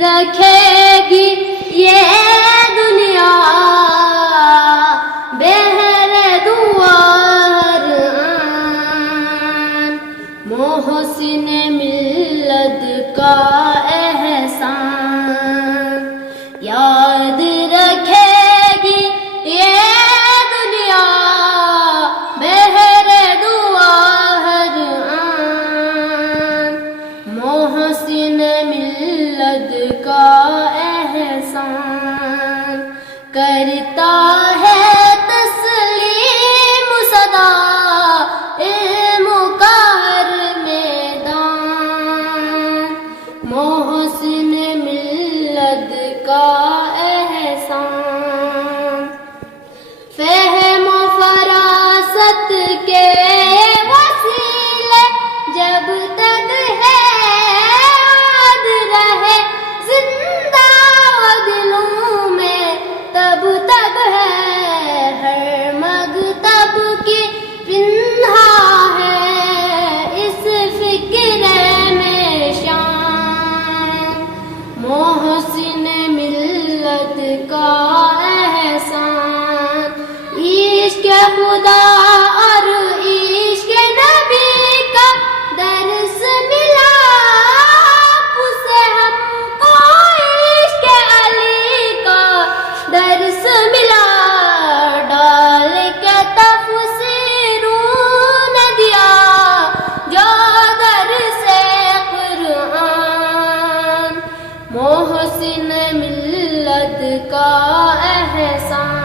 رکھے گی یہ دنیا بہر دوار آن، محسن ملت کا احسان یاد رکھے گی یہ دنیا بہر دوار آن، محسن ملت کا احسان کرتا ہے تسلیم صدا علم کا ہر میدان، محسن ملت کا احسان فہم و فراست کے وسیلے جب تک ہے یاد رہے زندہ دلوں میں تب تک ہے، ہر مکتب کی پنہا ہے اس فکر میں شان، محسن ملت کا احسان عشق خدا اور عشق نبی کا درس ملا اسے ہم کو، عشق علی کا درس ملا ڈال کے تفسیروں نے دیا جو درس قرآن، محسن ملت کا احسان